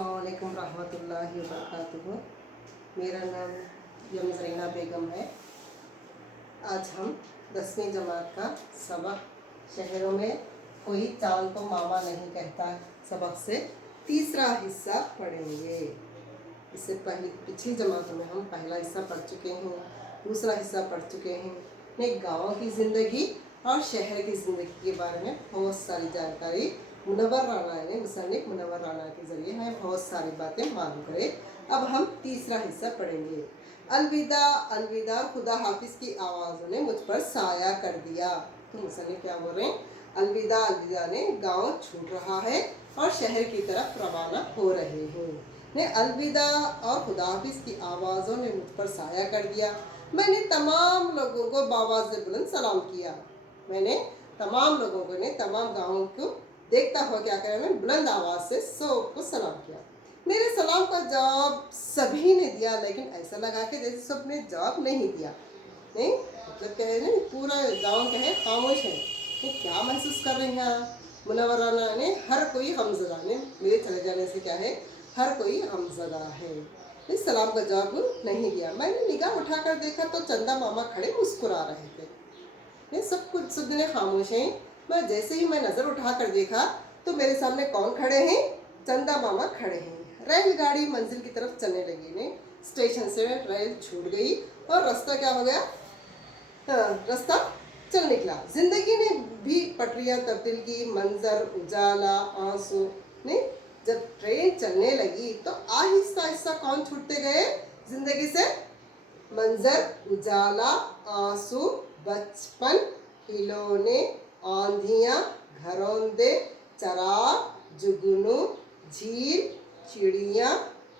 अस्सलाम वालेकुम रहमतुल्लाहि व बरकातुहू। मेरा नाम यमज़रीना बेगम है। आज हम 10वीं जमात का सबक शहरों में कोई चांद तो मामा नहीं कहता सबक से तीसरा हिस्सा पढ़ेंगे। इससे पहले पिछली जमातों में हम पहला हिस्सा पढ़ चुके हैं, दूसरा हिस्सा पढ़ चुके हैं। गाँव की ज़िंदगी और शहर की ज़िंदगी के बारे में बहुत सारी जानकारी मुनव्वर राना ने मुसन्निफ मुनव्वर राना के ज़रिए हमें बहुत सारी बातें मालूम करें। अब हम तीसरा हिस्सा पढ़ेंगे। अलविदा अलविदा, खुदा हाफिज़ की आवाज़ों ने मुझ पर साया कर दिया। तो मुसन्निफ क्या बोल रहे हैं? अलविदा अलविदा ने गाँव छूट रहा है और शहर की तरफ रवाना हो रहे हैं। अलविदा और खुदा हाफिज़ की आवाज़ों ने मुझ पर साया कर दिया। मैंने तमाम लोगों को बावाज़ बुलंद सलाम किया। मैंने तमाम लोगों को ने तमाम गाँवों को देखता हुआ क्या करा, मैं बुलंद आवाज़ से सबको सलाम किया। मेरे सलाम का जवाब सभी ने दिया, लेकिन ऐसा लगा कि जैसे सब ने जवाब नहीं दिया। नहीं मतलब क्या है ना, पूरा गाँव क्या है, खामोश है। तो क्या महसूस कर रहे हैं मुनव्वर राना ने? हर कोई गमज़दा ने मेरे चले जाने से क्या है, हर कोई गमज़दा है। इस सलाम का जवाब नहीं दिया। मैंने निगाह उठाकर देखा तो चंदा मामा खड़े मुस्कुरा रहे थे। सब कुछ सुनने खामोश हैं। मैं जैसे ही मैं नज़र उठाकर देखा तो मेरे सामने कौन खड़े हैं? चंदा मामा खड़े हैं। रेलगाड़ी मंजिल की तरफ चलने लगी। ने स्टेशन से रेल छूट गई और रास्ता क्या हो गया? रास्ता चल निकला। जिंदगी ने भी पटरियां तब्दील की, मंजर उजाला आंसू ने। जब ट्रेन चलने लगी तो आहिस्ता आहिस्ता कौन छूटते गए जिंदगी से? मंजर उजाला आंसू, बचपन, खिलौने, आंधियाँ, घरौंदे, चराग, जुगनू, झील, चिड़िया,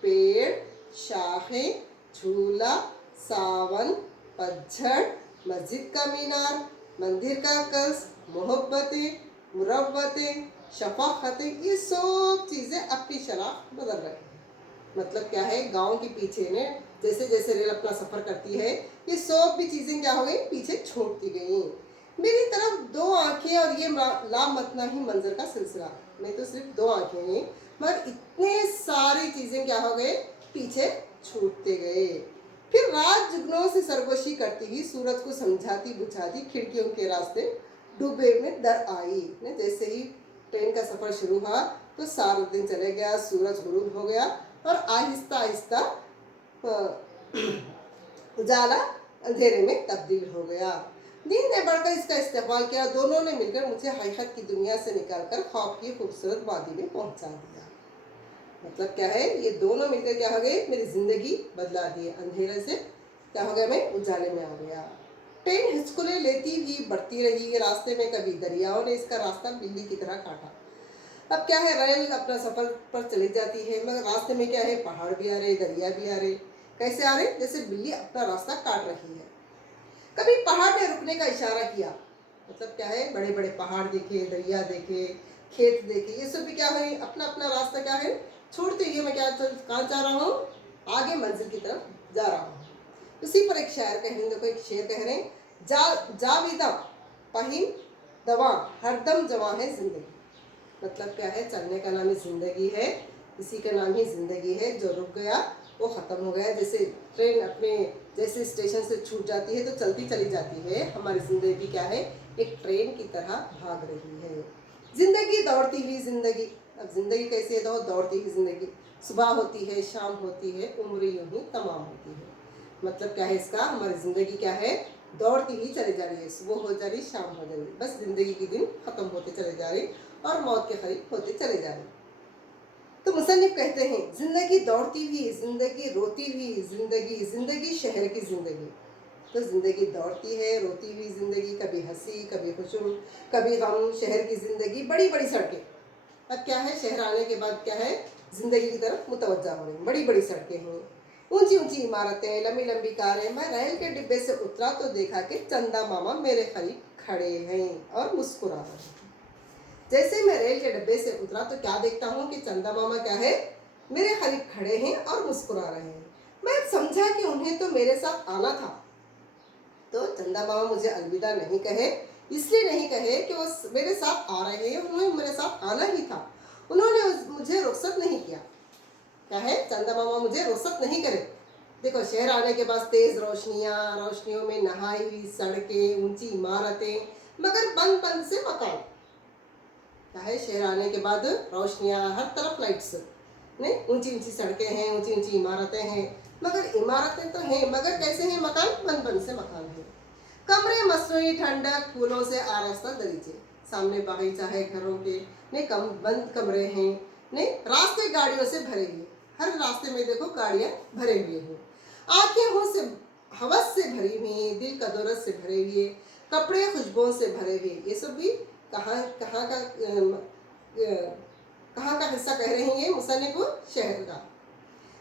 पेड़, शाखें, झूला, सावन, पतझड़, मस्जिद का मीनार, मंदिर का कलश, मोहब्बतें, मुरव्वतें, शफाकतें, ये सब चीज़ें अपनी शराब बदल रही हैं। मतलब क्या है, गांव के पीछे ने जैसे जैसे रेल अपना सफ़र करती है, ये सब भी चीज़ें क्या हो गई, पीछे छोड़ती गई। मेरी तरफ दो आंखें और ये लामतना ही मंजर का सिलसिला। मैं तो सिर्फ दो आंखें हैं, मगर इतने सारी चीज़ें क्या हो गए, पीछे छूटते गए। फिर रात जुगनों से सरगोशी करती हुई सूरज को समझाती बुझाती खिड़कियों के रास्ते डूबे में दर आई। जैसे ही ट्रेन का सफ़र शुरू हुआ तो सारा दिन चले गया, सूरज गुरूब हो गया और आहिस्ता आहिस्ता उजाला अंधेरे में तब्दील हो गया। दिन ने बढ़कर इसका इस्तेमाल किया। दोनों ने मिलकर मुझे हकीकत की दुनिया से निकालकर ख्वाब की खूबसूरत वादी में पहुंचा दिया। मतलब क्या है, ये दोनों मिलकर क्या हो गए, मेरी ज़िंदगी बदला दी। अंधेरे से क्या हो गया, मैं उजाले में आ गया। ट्रेन हिचकुले लेती हुई बढ़ती रही। रास्ते में कभी दरियाओं ने इसका रास्ता बिल्ली की तरह काटा। अब क्या है, रेल अपना सफ़र पर चली जाती है, मगर रास्ते में क्या है, पहाड़ भी आ रहे, दरिया भी आ रहे। कैसे आ रहे? जैसे बिल्ली अपना रास्ता काट रही है। कभी पहाड़ ने रुकने का इशारा किया। मतलब क्या है, बड़े बड़े पहाड़ देखे, दरिया देखे, खेत देखे, ये सब भी क्या है, अपना अपना रास्ता क्या है छोड़ते हुए मैं क्या कहाँ जा रहा हूँ, आगे मंजिल की तरफ जा रहा हूँ। उसी पर एक शायर कह रहे हैं, देखो एक शेर कह रहे हैं, जाविदा पहिम दवा हरदम जवां है जिंदगी। मतलब क्या है, चलने का नाम ही ज़िंदगी है, इसी का नाम ही ज़िंदगी है। जो रुक गया वो ख़त्म हो गया। जैसे ट्रेन अपने जैसे स्टेशन से छूट जाती है तो चलती चली जाती है, हमारी ज़िंदगी क्या है, एक ट्रेन की तरह भाग रही है। ज़िंदगी दौड़ती हुई ज़िंदगी। अब ज़िंदगी कैसी है, दौड़ती हुई ज़िंदगी। सुबह होती है, शाम होती है, उम्र यूँ ही तमाम होती है। मतलब क्या है इसका, हमारी ज़िंदगी क्या है, दौड़ती ही चली जा रही है। सुबह हो जा रही, शाम हो जा रही, बस ज़िंदगी के दिन ख़त्म होते चले जा रहे और मौत के करीब होते चले जा रहे। तो मुसन्निफ कहते हैं, ज़िंदगी दौड़ती हुई, ज़िंदगी रोती हुई, ज़िंदगी ज़िंदगी शहर की ज़िंदगी। तो ज़िंदगी दौड़ती है, रोती हुई ज़िंदगी, कभी हंसी, कभी खुशुम, कभी गम। शहर की ज़िंदगी, बड़ी बड़ी सड़कें। अब क्या है, शहर आने के बाद क्या है, ज़िंदगी की तरफ मुतवज्जा हो रही, बड़ी बड़ी सड़कें हैं, ऊंची ऊंची इमारतें, लंबी लंबी कारें। मैं रेल के डिब्बे से उतरा तो देखा कि चंदा मामा मेरे करीब खड़े हैं और मुस्कुरा रहे हैं। जैसे मैं रेल के डिब्बे से उतरा तो क्या देखता हूँ कि चंदा मामा क्या है, मेरे करीब खड़े हैं और मुस्कुरा रहे हैं। मैं समझा कि उन्हें तो मेरे साथ आना था। तो चंदा मामा मुझे अलविदा नहीं कहे, इसलिए नहीं कहे कि वो मेरे साथ आ रहे हैं, उन्हें मेरे साथ आना ही था। उन्होंने मुझे रुखसत नहीं किया। क्या है, चंदा मामा मुझे रुखसत नहीं करे। देखो शहर आने के बाद तेज रोशनियाँ, रोशनियों में नहाई हुई सड़कें, ऊंची इमारतें, मगर बंद बंद से मकान। क्या है, शहर आने के बाद रोशनियाँ, हर तरफ लाइट्स, नहीं, ऊंची ऊंची सड़कें हैं, ऊंची ऊंची इमारतें हैं, मगर इमारतें तो हैं, मगर कैसे हैं मकान, बंद बंद से मकान है। कमरे मसनूई ठंडक, फूलों से आरास्ता दरीचे, सामने बागीचा है घरों के, नहीं, कम बंद कमरे हैं, नहीं, रास्ते गाड़ियों से भरे हुए, हर रास्ते में देखो गाड़ियां भरे हुए हैं। आंखें हो से हवस से भरी हुई, दिल कदरत से भरे हुए, कपड़े खुशबुओं से भरे हुए। ये सब भी कहाँ कहाँ का कहाँ का हिस्सा कह रहे हैं ये मुसन्निफ शहर का।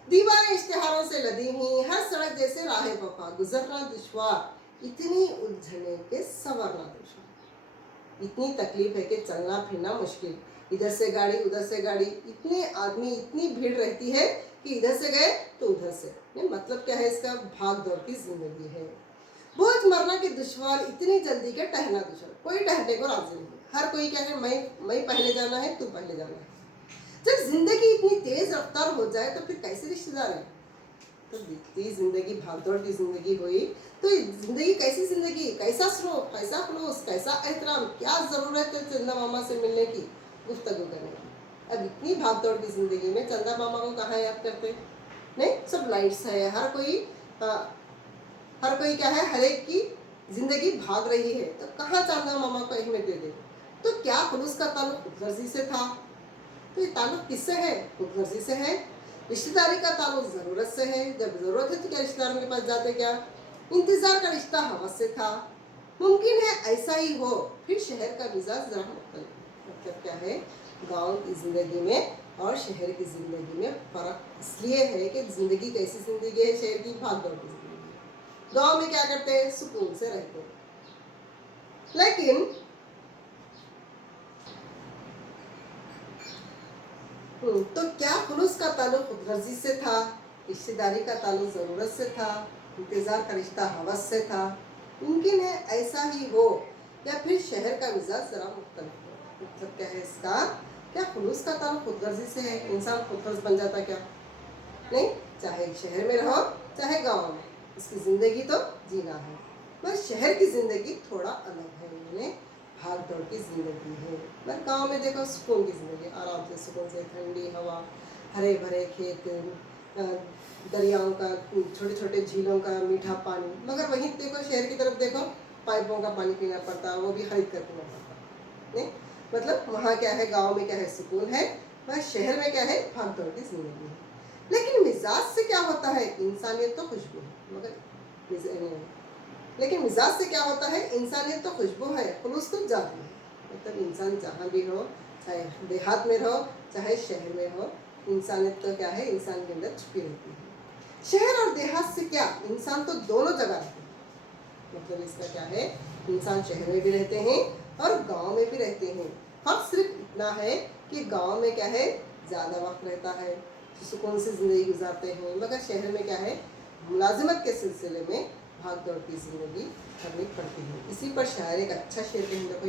दीवारें इश्तिहारों से लदी हुई, हर सड़क जैसे राह वफा, गुजरना दुश्वार, इतनी उलझने के संवरना दुश्वार। इतनी तकलीफ है कि चलना फिरना मुश्किल, इधर से गाड़ी उधर से गाड़ी, इतने आदमी, इतनी भीड़ रहती है कि इधर से गए तो उधर से, नहीं, मतलब क्या है इसका, भाग दौड़ की जिंदगी है। बोझ मरना की दुश्वार, इतनी जल्दी के टहना दुश्वार, कोई टहने को राजी नहीं, हर कोई क्या है, मैं पहले जाना है, तू पहले जाना है। जब जिंदगी इतनी तेज रफ्तार हो जाए तो फिर कैसे रिश्तेदार है। तो बीतती जिंदगी भागदौड़ की जिंदगी हुई तो जिंदगी कैसी जिंदगी, कैसा स्रोत, कैसा खलूस, कैसा एहतराम, क्या जरूरत है चंदा मामा से मिलने की, गुफ्तगू करने की। अब इतनी भागदौड़ की जिंदगी में चंदा मामा को कहाँ याद करते, नहीं, सब लाइट्स है, हर कोई क्या है, हर एक की जिंदगी भाग रही है, तो कहाँ चंदा मामा को अहमियत दे दे। तो क्या खलूस का ताल्लुक खुदगर्जी से था, तो ये ताल्लुक किससे है, खुदगर्जी से है। रिश्तेदारी का ताल्लुक ज़रूरत से है, जब ज़रूरत है तो क्या रिश्तेदारों के पास जाते, क्या इंतज़ार का रिश्ता हवस से था। मुमकिन है ऐसा ही हो, फिर शहर का मिजाज ज़रा मुख्तलिफ, मतलब क्या है, गांव की ज़िंदगी में और शहर की ज़िंदगी में फ़र्क इसलिए है कि ज़िंदगी कैसी ज़िंदगी है, शहर की भागदौड़ की ज़िंदगी। गांव में क्या करते हैं, सुकून से रहते हैं। लेकिन तो क्या खुलूस का ताल्लुक खुदगर्जी से था, रिश्तेदारी का ताल्लुक ज़रूरत से था, इंतज़ार का रिश्ता हवस से था। मुमकिन है ऐसा ही हो, या फिर शहर का मिजाज ज़रा मुख्तलिफ हो। मतलब क्या है इसका, क्या खुलूस का ताल्लुक खुदगर्जी से है, इंसान खुदगर्ज बन जाता क्या, नहीं, चाहे शहर में रहो चाहे गाँव में, इसकी ज़िंदगी तो जीना है। पर शहर की ज़िंदगी थोड़ा अलग है, यानी भाग दौड़ की ज़िंदगी है। पर गांव में देखो सुकून की ज़िंदगी, आराम से, सुकून से, ठंडी हवा, हरे भरे खेत, दरियाओं का, छोटे छोटे झीलों का मीठा पानी। मगर वहीं देखो शहर की तरफ देखो, पाइपों का पानी पीना पड़ता, वो भी खरीद कर पीना पड़ता, नहीं, मतलब वहाँ क्या है, गाँव में क्या है, सुकून है, वह शहर में क्या है, भाग दौड़ की ज़िंदगी है। लेकिन मिजाज से क्या होता है, इंसानियत तो खुशबू है, मगर लेकिन मिजाज से क्या होता है, इंसानियत तो खुशबू है, खुलूस तो जादू है। मतलब इंसान जहाँ भी हो, चाहे देहात में रहो चाहे शहर में हो, इंसानियत तो क्या है, इंसान के अंदर छुपी रहती है। शहर और देहात से क्या, इंसान तो दोनों जगह रहते हैं। मतलब इसका क्या है, इंसान शहर में भी रहते हैं और गाँव में भी रहते हैं। फर्क सिर्फ इतना है कि गाँव में क्या है, ज़्यादा वक्त रहता है, सुकून से ज़िंदगी गुजारते हैं, मगर शहर में क्या है, मुलाजिमत के सिलसिले में भाग दौड़ की ज़िंदगी करनी पड़ती है। इसी पर शायर एक अच्छा शेर कहें, देखो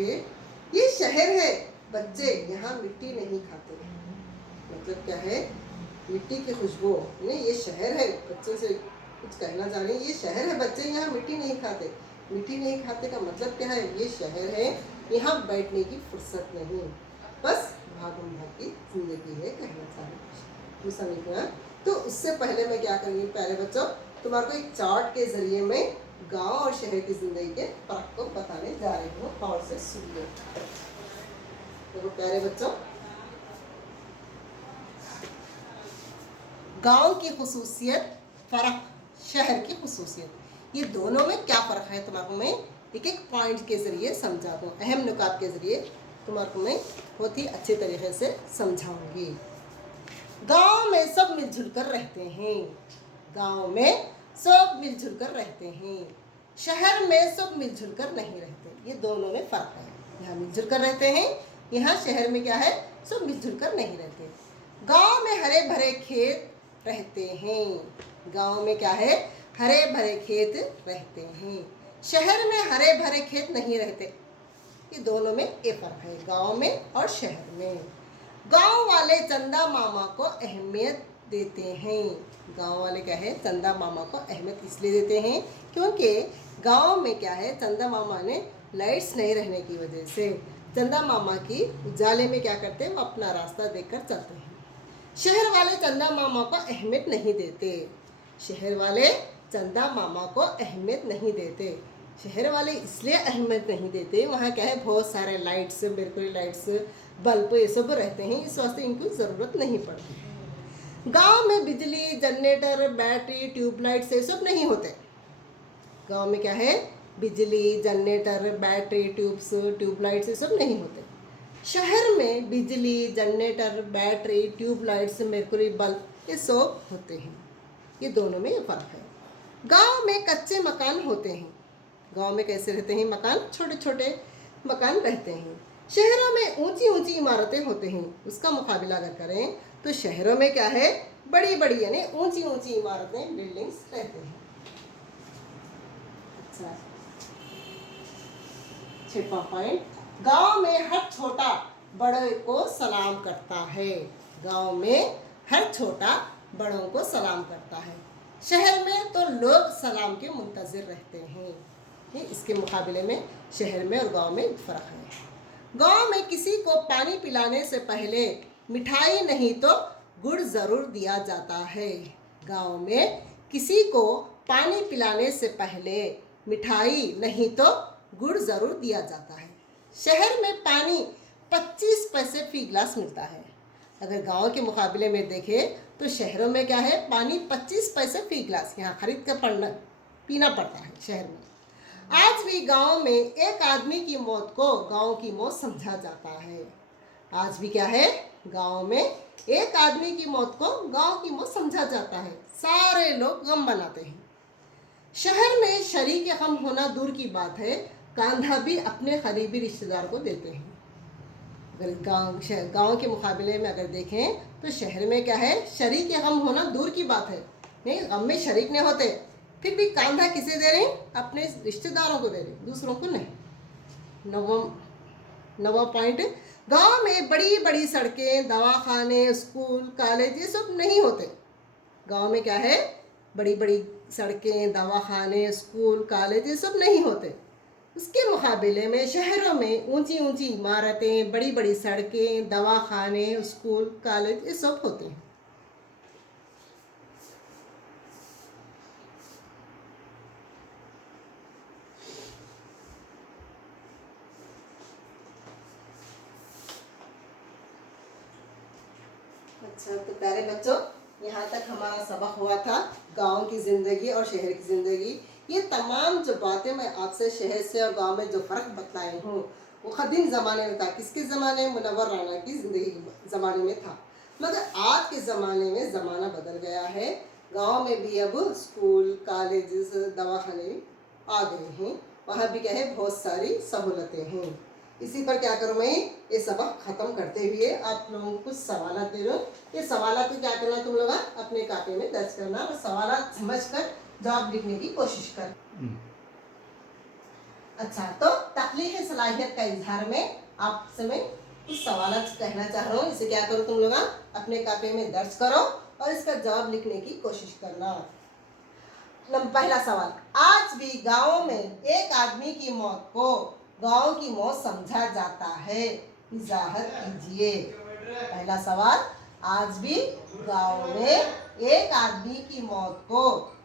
ये शहर है, बच्चे यहाँ मिट्टी नहीं खाते। मतलब क्या है, मिट्टी की खुशबू, नहीं, ये शहर है, बच्चों से कुछ कहना चाह रही है, ये शहर है, बच्चे यहाँ मिट्टी नहीं खाते। मिट्टी नहीं खाते का मतलब क्या है, ये शहर है, यहाँ बैठने की फुर्सत नहीं, बस भागम भाग की ज़िंदगी है, कहना चाह रही है। तो उससे पहले मैं क्या करूँगी प्यारे बच्चों, तुम्हारे को एक चार्ट के जरिए में गांव और शहर की जिंदगी के फर्क को बताने जा रही हूँ, और से सुनिए। देखो प्यारे बच्चों, गांव की खुसूसियत, फर्क, शहर की खुसूसियत, ये दोनों में क्या फ़र्क है, तुम्हारे मैं एक एक पॉइंट के ज़रिए समझाता हूँ, अहम नुकात के ज़रिए तुम्हारे को मैं बहुत ही अच्छे तरीके से समझाऊंगी। गांव में सब मिलजुल कर रहते हैं, गांव में सब मिलजुल कर रहते हैं, शहर में सब मिलजुल कर नहीं रहते। ये दोनों में फ़र्क है, यहाँ मिलजुल कर रहते हैं, यहाँ शहर में क्या है, सब मिलजुल कर नहीं रहते। गांव में हरे भरे खेत रहते हैं, गांव में क्या है, हरे भरे खेत रहते हैं, शहर में हरे भरे खेत नहीं रहते। ये दोनों में ये फ़र्क है, गांव में और शहर में। गांव वाले चंदा मामा को अहमियत देते हैं। गांव वाले क्या है, चंदा मामा को अहमियत इसलिए देते हैं क्योंकि गांव में क्या है, चंदा मामा ने लाइट्स नहीं रहने की वजह से चंदा मामा की उजाले में क्या करते हैं, वो अपना रास्ता देखकर चलते हैं। शहर वाले चंदा मामा को अहमियत नहीं देते। शहर वाले चंदा मामा को अहमियत नहीं देते। शहर वाले इसलिए अहमियत नहीं देते, वहाँ क्या है, बहुत सारे लाइट्स, मरकरी लाइट्स, बल्ब ये सब रहते हैं, इस वास्ते इनको ज़रूरत नहीं पड़ती। गांव में बिजली, जनरेटर, बैटरी, ट्यूबलाइट्स ये सब नहीं होते। गांव में क्या है, बिजली, जनरेटर, बैटरी, ट्यूबलाइट्स ये सब नहीं होते। शहर में बिजली, generator, battery, tubelights, mercury bulb ये सब होते हैं। ये दोनों में फ़र्क है। गांव में कच्चे मकान होते हैं। गांव में कैसे रहते हैं, मकान छोटे छोटे मकान रहते हैं। शहरों में ऊंची ऊंची इमारतें होते हैं। उसका मुकाबला अगर करें तो शहरों में क्या है, बड़ी बड़ी यानी ऊंची ऊंची इमारतें, बिल्डिंग्स रहते हैं। अच्छा, 6वां पॉइंट, गांव में हर छोटा बड़े को सलाम करता है। गांव में हर छोटा बड़ों को सलाम करता है। शहर में तो लोग सलाम के मुंतज़िर रहते हैं। इसके मुकाबले में शहर में और गांव में फ़र्क है। गांव में किसी को पानी पिलाने से पहले मिठाई नहीं तो गुड़ ज़रूर दिया जाता है। गांव में किसी को पानी पिलाने से पहले मिठाई नहीं तो गुड़ ज़रूर दिया जाता है। शहर में पानी 25 पैसे फी गिलास मिलता है। अगर गांव के मुकाबले में देखें तो शहरों में क्या है, पानी 25 पैसे फी गिलास यहाँ खरीद कर पीना पड़ता है शहर में। आज भी गांव में एक आदमी की मौत को गांव की मौत समझा जाता है। आज भी क्या है, गांव में एक आदमी की मौत को गांव की मौत समझा जाता है। सारे लोग गम बनाते हैं। शहर में शरीक गम होना दूर की बात है, कांधा भी अपने करीबी रिश्तेदार को देते हैं। अगर गांव के मुकाबले में अगर देखें तो शहर में क्या है, शरीक गम होना दूर की बात है, नहीं गम में शरीक नहीं होते, फिर भी कांधा किसे दे रहे हैं, अपने रिश्तेदारों को दे रहे हैं, दूसरों को नहीं। 9वां पॉइंट, गांव में बड़ी बड़ी सड़कें, दवाखाने, स्कूल, कॉलेज ये सब नहीं होते। गांव में क्या है, बड़ी बड़ी सड़कें, दवाखाने, स्कूल, कॉलेज ये सब नहीं होते। उसके मुकाबले में शहरों में ऊंची ऊंची इमारतें, बड़ी बड़ी सड़कें, दवाखाने, स्कूल, कॉलेज ये सब होते हैं। अच्छा, तो प्यारे बच्चों, यहाँ तक हमारा सबक हुआ था गांव की ज़िंदगी और शहर की ज़िंदगी। ये तमाम जो बातें मैं आपसे शहर से और गांव में जो फ़र्क बताई हूँ वो कदीम ज़माने में था। किसके ज़माने में, मुनव्वर राना की ज़िंदगी ज़माने में था। मगर आज के ज़माने में ज़माना बदल गया है। गांव में भी अब स्कूल, कॉलेजेस, दवाखाने आ गए हैं। वहाँ भी क्या है, बहुत सारी सहूलतें हैं। इसी पर क्या करूँ, मैं ये सबक ख़त्म करते हुए आप लोगों को कुछ सवाल दे रहा हूँ। ये सवाल को क्या करना, तुम लोग अपने कापी में दर्ज करना और सवाल समझकर जवाब लिखने की कोशिश कर। अच्छा, तो तख्लीक़ सलाहियत का इजहार में आपसे मैं कुछ सवाल कहना चाह रहा हूँ। इसे क्या करो, तुम लोग अपने कापी में दर्ज करो और इसका जवाब लिखने की कोशिश करना। पहला सवाल, आज भी गाँव में एक आदमी की मौत को गांव की मौत समझा जाता है, इजाहत कीजिए। पहला सवाल, आज भी गांव में एक आदमी की मौत को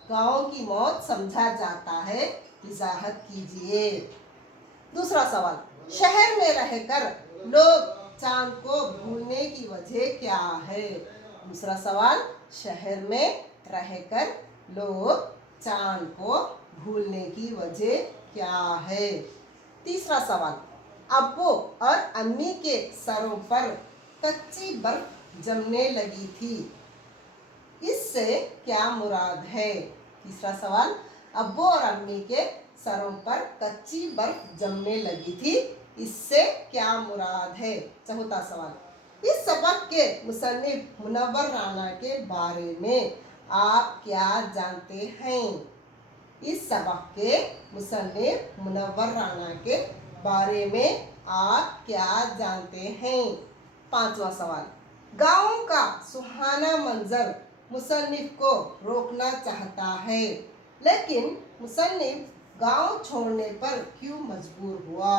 गांव की मौत समझा जाता है, इजाहत कीजिए। दूसरा सवाल, शहर में रहकर लोग चांद को भूलने की वजह क्या है। दूसरा सवाल, शहर में रहकर लोग चांद को भूलने की वजह क्या है। तीसरा सवाल, अब्बू और अम्मी के सरों पर कच्ची बर्फ जमने लगी थी, इससे क्या मुराद है। तीसरा सवाल, अब्बू और अम्मी के सरों पर कच्ची बर्फ जमने लगी थी, इससे क्या मुराद है। चौथा सवाल, इस सबक के मुसन्निफ मुनव्वर राना के बारे में आप क्या जानते हैं। इस सबक के मुसन्निफ मुनव्वर राना के बारे में आप क्या जानते हैं। पांचवा सवाल, गाँव का सुहाना मंजर मुसन्निफ को रोकना चाहता है, लेकिन मुसन्निफ गांव छोड़ने पर क्यों मजबूर हुआ।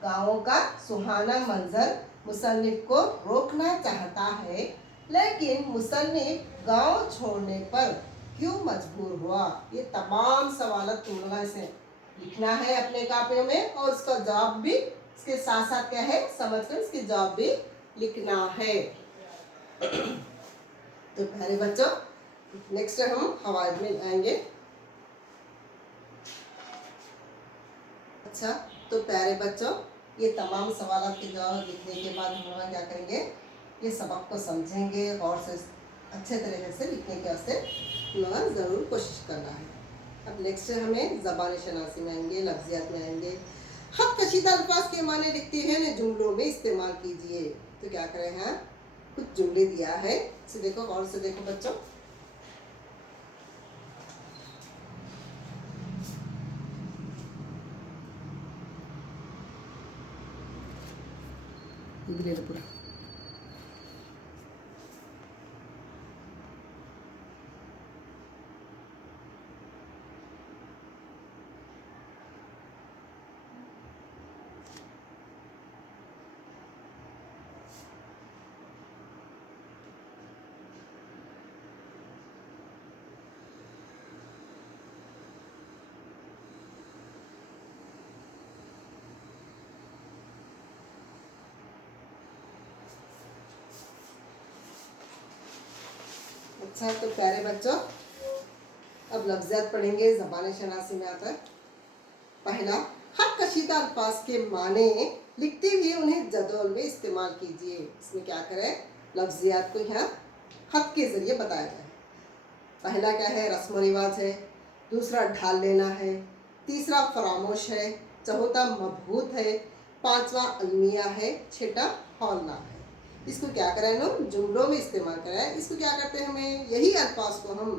गाँव का सुहाना मंजर मुसन्निफ को रोकना चाहता है, लेकिन मुसन्निफ गांव छोड़ने पर क्यों मजबूर हुआ। ये तमाम सवाल तुम लोगों से लिखना है अपने कापियों में, और उसका जवाब भी इसके साथ साथ क्या है समझकर इसके जवाब भी लिखना है। तो प्यारे बच्चों, नेक्स्ट हम हवाज में आएंगे। अच्छा, तो प्यारे बच्चों, ये तमाम सवाल के जवाब लिखने के बाद हम लोग क्या करेंगे, ये सबक को समझेंगे और से अच्छे तरीके से लिखने के वास्ते हम लोग ज़रूर कोशिश करना है। अब नेक्स्ट हमें ज़बान शनासी में आएंगे, लफ्ज़ियात में आएंगे। हद कशीदा अल्फाज के माने लिखते हैं न जुमलों में इस्तेमाल कीजिए। तो क्या करें हैं, कुछ जुमले दिया है, इसे देखो और से देखो बच्चों। पूरा अच्छा, तो प्यारे बच्चों, अब लफ्ज़ियात पढ़ेंगे। ज़बान शनासी में आता है पहला, हर कशीदा अल्फाज के माने लिखते हुए उन्हें जदवल में इस्तेमाल कीजिए। इसमें क्या करें, लफ्ज़ियात को यहाँ हद के ज़रिए बताया जाए। पहला क्या है, रस्म रिवाज है। दूसरा ढाल लेना है। तीसरा फरामोश है। चौथा मबहूत है। पांचवा अलमिया है। छठा हौलना है। इसको क्या करें ना, जुमलों में इस्तेमाल करें। इसको क्या करते हैं, हमें यही अल्फाज को हम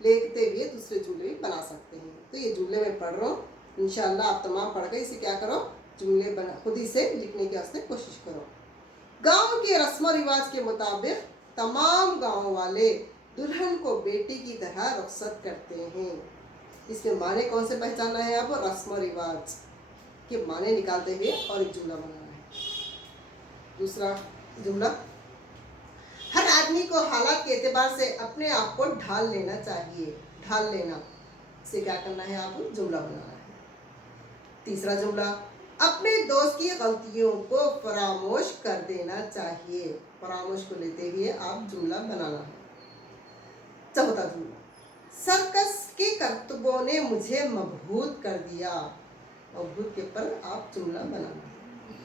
लेते हुए दूसरे जुमले भी बना सकते हैं। तो ये जुमले में पढ़ रहा हूँ, इंशाअल्लाह आप तमाम पढ़ कर इसे क्या करो, जुमले बना खुद ही से लिखने की वास्ते कोशिश करो। गांव के रस्म रिवाज के मुताबिक तमाम गांव वाले दुल्हन को बेटी की तरह रुखसत करते हैं। इसके माने कौन से पहचानना है आपको, रस्म रिवाज के माने निकालते हुए और एक जुमला बनाना है। दूसरा जुमला, हर आदमी को हालात के एतबार से अपने आप को ढाल लेना चाहिए। ढाल लेना से क्या करना है, आपको जुमला बनाना है। तीसरा जुमला, अपने दोस्त की गलतियों को फरामोश कर देना चाहिए। फरामोश को लेते हुए आप जुमला बनाना है। चौथा जुमला, सर्कस के करतबों ने मुझे मबहूत कर दिया। मबहूत के ऊपर आप जुमला बनाना है।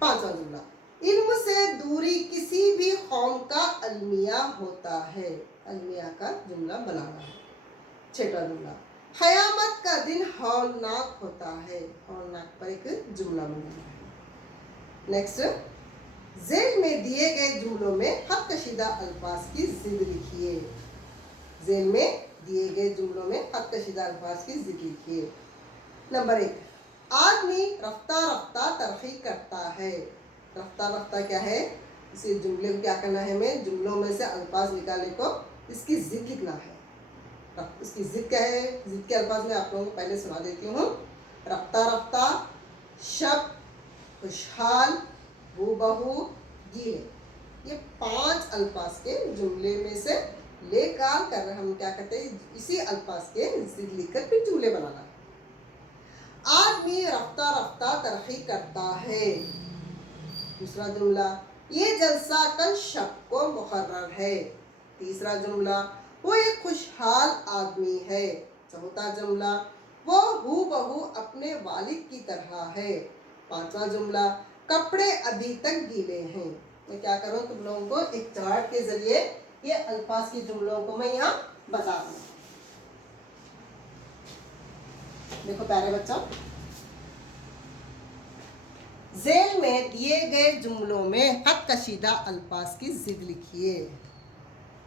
पांचवा जुमला, इल्म से दूरी किसी भी कौम का अलमिया होता है। अलमिया का जुमला बनाना है। छठा जुमला, क़यामत का दिन हौलनाक होता है। हौलनाक पर एक जुमला बनाना है। नेक्स्ट, ज़ेल में दिए गए जुमलों में हद कशीदा अल्फाज की जिद लिखिए। ज़ेल में दिए गए जुमलों में हद कशीदा अल्फाज की जिद लिखिए। नंबर 1, आदमी रफ्ता रफ्ता तरक्की करता है। रफ्ता रफ्ता क्या है, इसी जुमले को क्या करना है, हमें जुमलों में से अल्फाज निकालने को इसकी जिद लिखना है। इसकी जिद क्या है, जिद के अल्फाज में आप लोगों को पहले सुना देती हूँ। रफ्ता रफ्ता, शब, खुशहाल, हूबहू, गीले, ये 5 अल्फाज के जुमले में से लेकर कर हम क्या करते हैं, इसी अल्फाज के जिद लिखकर फिर जुमले बनाना। आदमी रफ्ता रफ्ता तरक्की करता है। दूसरा जुमला, ये जलसा कल शब को मुकर्रर है। तीसरा जुमला, वो एक खुशहाल आदमी है। चौथा जुमला, वो हूबहू अपने वालिद की तरह है। पांचवा जुमला, कपड़े अभी तक गीले हैं। मैं क्या करूँ, तुम लोगों को एक चार्ट के जरिए ये अल्फाज के जुमलों को मैं यहाँ बता दूँ। देखो प्यारे बच्चों, ज़ेल में दिए गए जुमलों में हद कशीदा अल्फाज की जिद लिखिए।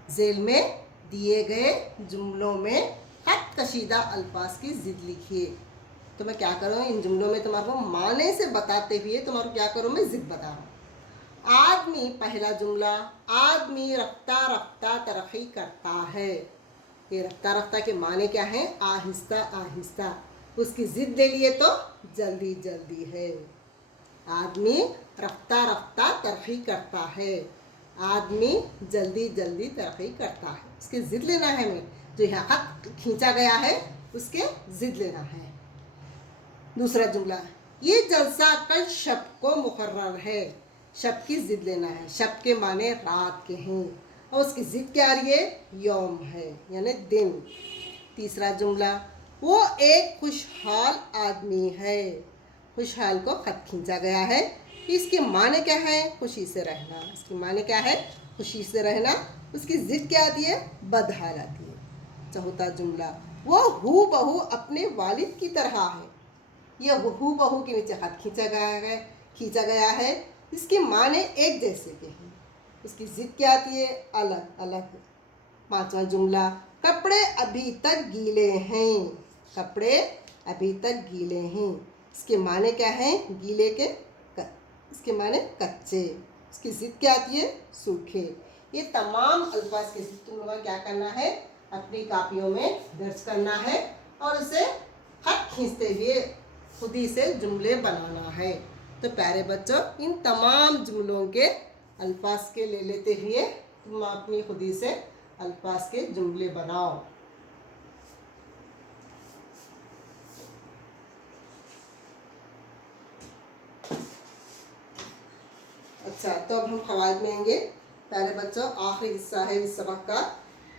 ज़ेल में दिए गए जुमलों में हद कशीदा अल्फाज की जिद लिखिए। तो मैं क्या करूँ, इन जुमलों में तुम्हारे को माने से बताते हुए तुम्हारे क्या करूँ, मैं जिद बता रहा हूँ। आदमी, पहला जुमला, आदमी रफ्ता रफ्ता तरक्की करता है। ये रफ्ता रफ्ता के माने क्या है? आहिस्ता आहिस्ता। उसकी जिद ले लिए तो जल्दी जल्दी है। आदमी रफ्ता रफ्ता तरक्की करता है। आदमी जल्दी जल्दी तरक्की करता है। उसकी जिद लेना है हमें। जो यहाँ खत खींचा गया है उसके जिद लेना है। दूसरा जुमला, ये जलसा कल शब को मुकर्रर है। शब की जिद लेना है। शब के माने रात के हैं और उसकी जिद क्या आ रही है? यौम है, यानी दिन। तीसरा जुमला, वो एक खुशहाल आदमी है। खुशहाल को खत खींचा गया है। इसके माने क्या है? खुशी से रहना। इसके माने क्या है? खुशी से रहना। उसकी जिद क्या आती है? बदहाल आती है। चौथा जुमला, वो हू बहू अपने वालिद की तरह है। यह हू बहू के नीचे खत खींचा गया है। इसके माने एक जैसे के हैं। उसकी जिद क्या आती है? अलग अलग। पांचवा जुमला, कपड़े अभी तक गीले हैं। कपड़े अभी तक गीले हैं। इसके माने क्या हैं? गीले के इसके माने कच्चे। इसकी जिद क्या आती है? सूखे। ये तमाम अल्फाज के जिद तुम लोगों को क्या करना है? अपनी कापियों में दर्ज करना है और उसे खत खींचते हुए खुद ही से जुमले बनाना है। तो प्यारे बच्चों, इन तमाम जुमलों के अल्फाज के ले लेते हुए तुम अपनी खुद ही से अल्फाज के जुमले बनाओ। अच्छा, तो अब हम क़वाइद में आएंगे। प्यारे बच्चों, आखिरी हिस्सा है इस सबक का।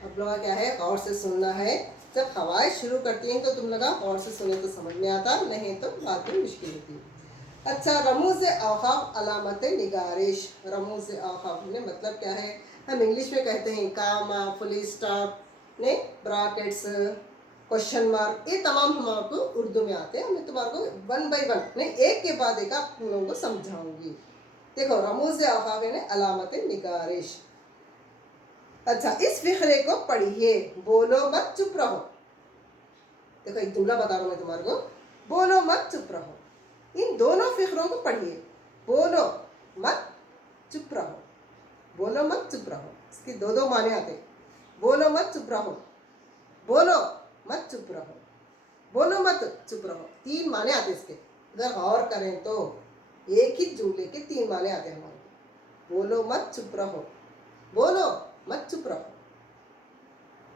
अब लोग क्या है, गौर से सुनना है। जब क़वाइद शुरू करती हैं तो तुम लोग गौर से सुने तो समझ में आता, नहीं तो बाद में मुश्किल होती है। अच्छा, रमूज़ औक़ाफ़ अलामत निगारिश। रमूज़ औक़ाफ़ ने मतलब क्या है? हम इंग्लिश में कहते हैं कामा, फुल स्टॉप, ने ब्रैकेट्स, क्वेश्चन मार्क। ये तमाम हमारे उर्दू में आते हैं। मैं तुम्हारे को वन बाई वन ने एक के बाद एक आप तुम लोगों को समझाऊंगी। देखो, रमूज़ औक़ाफ़ ने अलामत निगारिश। अच्छा, इस फ़िक्रे को पढ़िए, बोलो मत चुप रहो। देखो, एक जुमला बता रहा हूँ मैं तुम्हारे को, बोलो मत चुप रहो। इन दोनों फ़िक्रों को पढ़िए, बोलो मत चुप रहो। बोलो मत चुप रहो, इसके दो दो माने आते। बोलो मत चुप रहो, बोलो मत चुप रहो, बोलो मत चुप रहो, तीन माने आते इसके। अगर गौर करें तो एक ही जुमले के तीन माने आते हैं हमारे। बोलो मत चुप रहो, बोलो मत चुप रहो,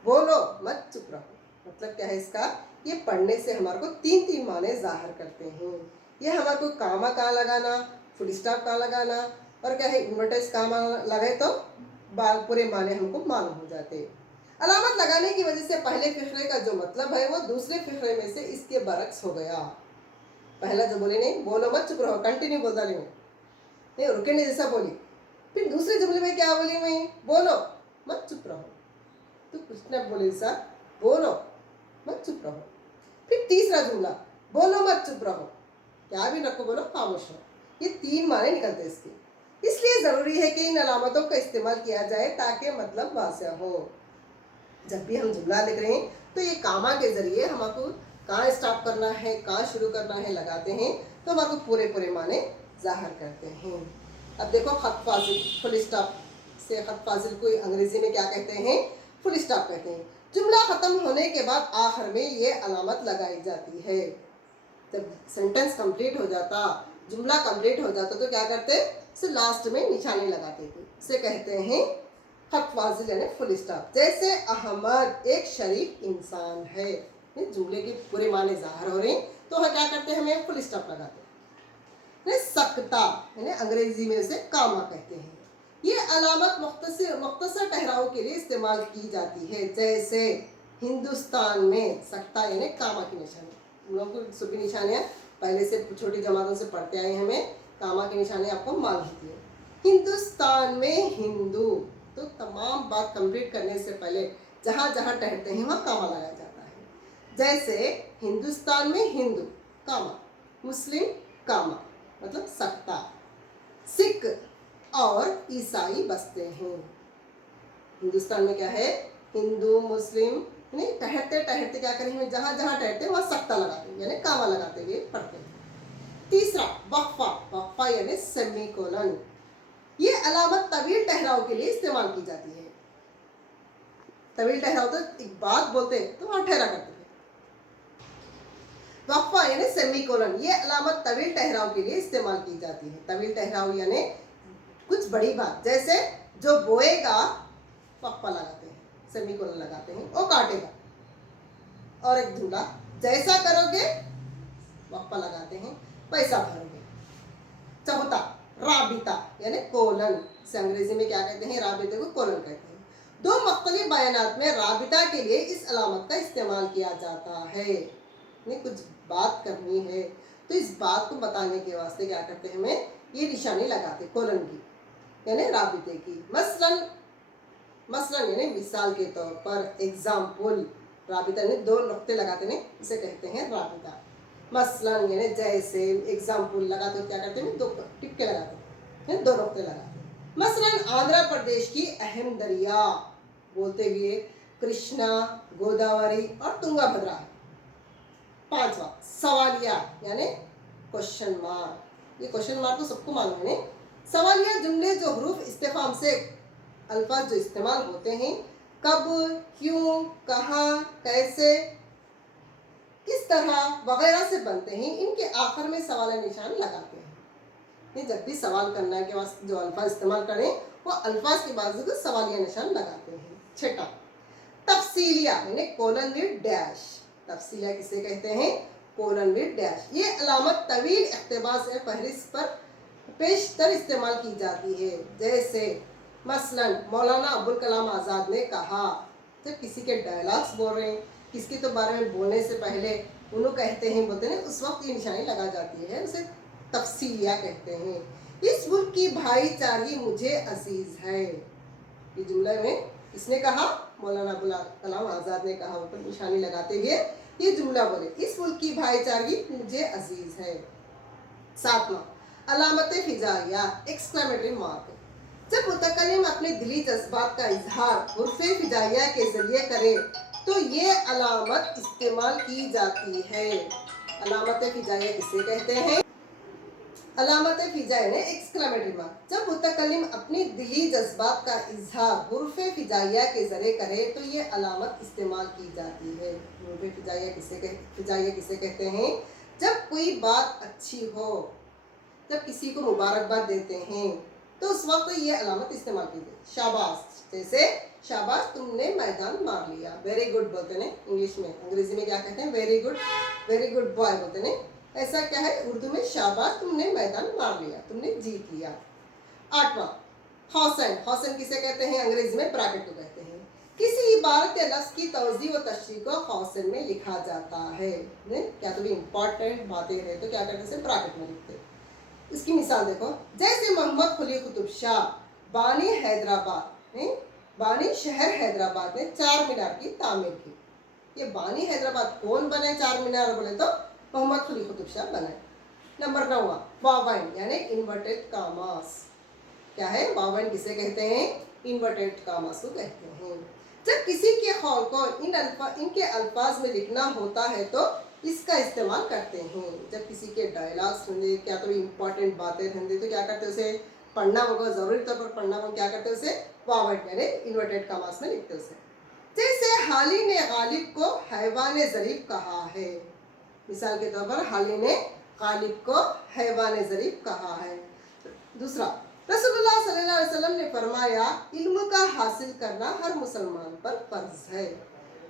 बोलो मत चुप रहो। मतलब क्या है इसका? ये पढ़ने से हमारे को तीन तीन माने जाहिर करते हैं। ये हमारे को कामा कहाँ लगाना, फुल स्टॉप कहाँ लगाना, और क्या है इन्वर्टेड कामा लगे तो पूरे माने हमको मालूम हो जाते। अलामत लगाने की वजह से पहले फ़िक्रे का जो मतलब है वो दूसरे फ़िक्रे में से इसके बरक्स हो गया। पहला जो बोले नहीं, बोलो मत चुप रहो, कंटिन्यू बोलता नहीं, रुके नहीं जैसा बोली। फिर दूसरे जुमले में क्या बोली मैं? बोलो मत चुप रहो। तो कुछ न बोले सा, बोलो मत चुप रहो। फिर तीसरा जुमला, बोलो मत चुप रहो, क्या भी रखो, बोलो खामोश रहो। ये तीन माने निकलते इसके। इसलिए ज़रूरी है कि इन अलामतों का इस्तेमाल किया जाए ताकि मतलब वाज़ेह हो। जब भी हम जुमला लिख रहे हैं तो ये कामा के ज़रिए हमको कहाँ स्टॉप करना है, कहाँ शुरू करना है लगाते हैं, तो हमारे को पूरे पूरे माने ज़ाहिर करते हैं। अब देखो, खत फाजिल, फुल स्टॉप से खत फाजिल को अंग्रेज़ी में क्या कहते हैं? फुल स्टॉप कहते हैं। जुमला ख़त्म होने के बाद आखिर में ये अलामत लगाई जाती है। जब सेंटेंस कंप्लीट हो जाता, जुमला कंप्लीट हो जाता, तो क्या करते? इसे लास्ट में निशानी लगाते थे। इसे कहते हैं खत फाजिल यानी फुल स्टॉप। जैसे अहमद एक शरीफ इंसान है, जुमले के पूरे माने ज़ाहिर हो रहे हैं तो हम क्या करते हैं? हमें फुल स्टॉप लगाते हैं। सकता यानी अंग्रेजी में उसे कामा कहते हैं। ये अलामत मुख्तसर ठहराव के लिए इस्तेमाल की जाती है। जैसे हिंदुस्तान में सकता यानी कामा की निशानी। हम लोगों को सभी निशानियाँ पहले से छोटी जमातों से पढ़ते आए, हमें कामा की निशानी आपको मालूम होती है। हिंदुस्तान में हिंदू, तो तमाम बात कंप्लीट करने से पहले जहाँ जहाँ ठहरते हैं वहाँ कामा लगाया जाता है। जैसे हिंदुस्तान में हिंदू कामा, मुस्लिम कामा, मतलब सकता। सिख और ईसाई बसते हैं। हिंदुस्तान में क्या है? हिंदू मुस्लिम, नहीं ठहरते ठहरते क्या करेंगे? जहाँ जहाँ ठहरते हैं वहाँ सकता लगाते हैं यानी कामा लगाते हुए पढ़ते हैं। तीसरा वक्फा, वक्फा यानी सेमीकोलन। ये अलामत तवील ठहराव के लिए इस्तेमाल की जाती है। तवील ठहराव तो एक बात बोलते हैं तो वहां ठहरा करते हैं। वक्फा यानी सेमीकोलन, ये अलामत तवील ठहराव के लिए इस्तेमाल की जाती है। तवील ठहराव यानी कुछ बड़ी बात, जैसे जो बोएगा वक्फा लगाते हैं, सेमीकोलन लगाते हैं, वो काटेगा। और एक जुमला, जैसा करोगे वक्फा लगाते हैं, पैसा भरोगे। चौथा राबिता यानी कोलन, से अंग्रेजी में क्या कहते हैं, राबिते को कोलन कहते हैं। दो मुख्तलिफ बयानात में राबिता के लिए इस अलामत का इस्तेमाल किया जाता है। कुछ बात करनी है तो इस बात को बताने के वास्ते क्या करते हैं, हमें ये निशानी लगाते कोलन की यानी राबिते की। मसलन यानी मिसाल के तौर पर, एग्जाम्पल, राबिता ने दो नुक्ते लगाते हैं, इसे कहते हैं राबिता। मसलन यानी जैसे, एग्जाम्पल लगाते हो क्या करते हैं, दो टिक्के लगाते हैं, दो नुक्ते लगाते हैं। मसलन आंध्र प्रदेश की अहम दरिया बोलते हुए कृष्णा, गोदावरी और तुंगाभद्रा है। पांचवा सवालिया यानी क्वेश्चन मार्क, ये क्वेश्चन मार्क तो सबको मालूम है। सवालिया जुमले जो हरूफ इस्तिफाम से अल्फाज जो इस्तेमाल होते हैं, कब, क्यों, कहाँ, कैसे, किस तरह वगैरह से बनते हैं, इनके आखिर में सवाल निशान लगाते हैं। जब भी सवाल करने के वास्ते जो अल्फाज इस्तेमाल करें वो अल्फाज के बाजू को सवालिया निशान लगाते हैं। छठा तफसीलिया यानी कोलन विद डैश, तफसीलिया किसे कहते हैं, कोलन विद डैश। ये अलामत तवील इख्तिबास से फहरिस्त पर पेशतर इस्तेमाल की जाती है। जैसे मसलन मौलाना अबुल कलाम आज़ाद ने कहा, जब किसी के डायलॉग्स बोल रहे हैं, किसके तो बारे में बोलने से पहले उन्होंने कहते हैं, बोलते हैं, उस वक्त ये निशानी लगा जाती है, उसे तफसीलिया कहते हैं। इस मुल्क की भाईचारगी मुझे अजीज है, ये जुमला में किसने कहा, मौलाना अबुल कलाम आज़ाद ने कहा, ऊपर निशानी लगाते हुए ये जुमला बोले, इस मुल्क की भाईचारगी मुझे अजीज है। सातवां अलामत फिजाइया एक्सक्लेमेटरी मार्क, जब मुतकल्लिम अपने दिली जज्बात का इजहार हुर्फ़े फिजाइया के जरिए करे तो ये अलामत इस्तेमाल की जाती है। अलामत फिजाइया किसे कहते हैं, अलामत फिजाइया ने एक्सक्लेमेटरी मार्क, जब मुतकल्लिम अपनी दिली जज्बात का इजहार हुर्फ़े फिजाइया के जरिए करे तो ये अलामत इस्तेमाल की जाती है। हुर्फ़े फिजाइया किसे कहते हैं, जब कोई बात अच्छी हो, जब किसी को मुबारकबाद देते हैं तो उस वक्त ये अलामत इस्तेमाल की जाती है। शाबाश, जैसे शाबाश तुमने मैदान मार लिया, वेरी गुड बोलते हैं इंग्लिश में, अंग्रेजी में क्या कहते हैं, वेरी गुड बॉय बोलते हैं। ऐसा क्या है उर्दू में, शाबाश तुमने मैदान मार लिया, तुमने जीत लिया। आठवां हौसन, हौसन किसे कहते हैं, अंग्रेजी में ब्रैकेट को कहते हैं। किसी इबारत या लफ्ज़ की तौज़ी व तशरीह को हौसन में लिखा जाता है। क्या तो भी इम्पॉर्टेंट बातें हैं तो क्या करते हैं, ब्रैकेट में लिखते हैं। इसकी मिसाल देखो, जैसे मोहम्मद कुली कुतुब शाह बानी हैदराबाद, बानी शहर हैदराबाद ने चार मीनार की तामीर की। ये बानी हैदराबाद कौन बने चार मीनार, बोले तो मोहम्मद कुली कुतुब शाह बने। नंबर 9 वावाइन यानी इन्वर्टेड कामास, क्या है, वावाइन किसे कहते हैं, इन्वर्टेड कामास को कहते हैं। जब किसी के कौल को इनके अल्फाज में लिखना होता है तो इसका इस्तेमाल करते हैं। जब किसी के डायलॉग्स होंगे, क्या तो इम्पॉर्टेंट बातें होंगे तो क्या करते हैं, उसे पढ़ना होगा, ज़रूरी तौर पर पढ़ना होगा, क्या करते हैं, उसे वावाइन यानी इन्वर्टेड कामास में लिखते हैं उसे। जैसे हाली ने गालिब को हैवान ज़रीफ कहा है, मिसाल के तौर पर हाली ने गालिब को हैवान ज़रीफ कहा है। दूसरा, रसूलुल्लाह सल्लल्लाहु अलैहि वसल्लम ने फरमाया, इल्म का हासिल करना हर मुसलमान पर फर्ज है।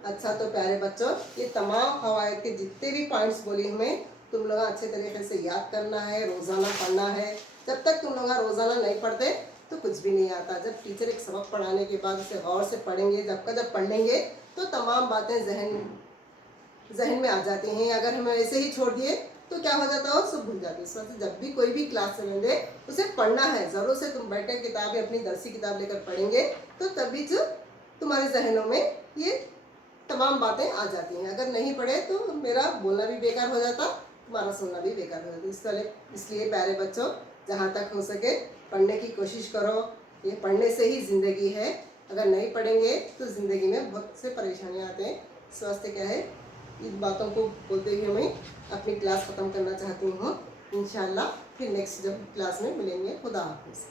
अच्छा तो प्यारे बच्चों, ये तमाम फ़वाइद के जितने भी पॉइंट्स बोली हमें तुम लोग अच्छे तरीके से याद करना है, रोज़ाना पढ़ना है। जब तक तुम लोग रोज़ाना नहीं पढ़ते तो कुछ भी नहीं आता। जब टीचर एक सबक पढ़ाने के बाद उसे गौर से पढ़ेंगे, जब पढ़ लेंगे तो तमाम बातें जहन में आ जाती हैं। अगर हम ऐसे ही छोड़ दिए तो क्या हो जाता है, सब भूल जाते हैं। इस वजह जब भी कोई भी क्लास चलेंगे उसे पढ़ना है, ज़रूर से तुम बैठे किताबें अपनी दरसी किताब लेकर पढ़ेंगे तो तभी जो तुम्हारे जहनों में ये तमाम बातें आ जाती हैं। अगर नहीं पढ़े तो मेरा बोलना भी बेकार हो जाता, तुम्हारा सुनना भी बेकार हो जाता। इसलिए प्यारे बच्चों, जहाँ तक हो सके पढ़ने की कोशिश करो। ये पढ़ने से ही ज़िंदगी है, अगर नहीं पढ़ेंगे तो ज़िंदगी में बहुत से परेशानियाँ आते हैं। स्वास्थ्य क्या है, इन बातों को बोलते हुए मैं अपनी क्लास ख़त्म करना चाहती हूँ। इंशाल्लाह फिर नेक्स्ट जब क्लास में मिलेंगे। खुदा हाफिज़।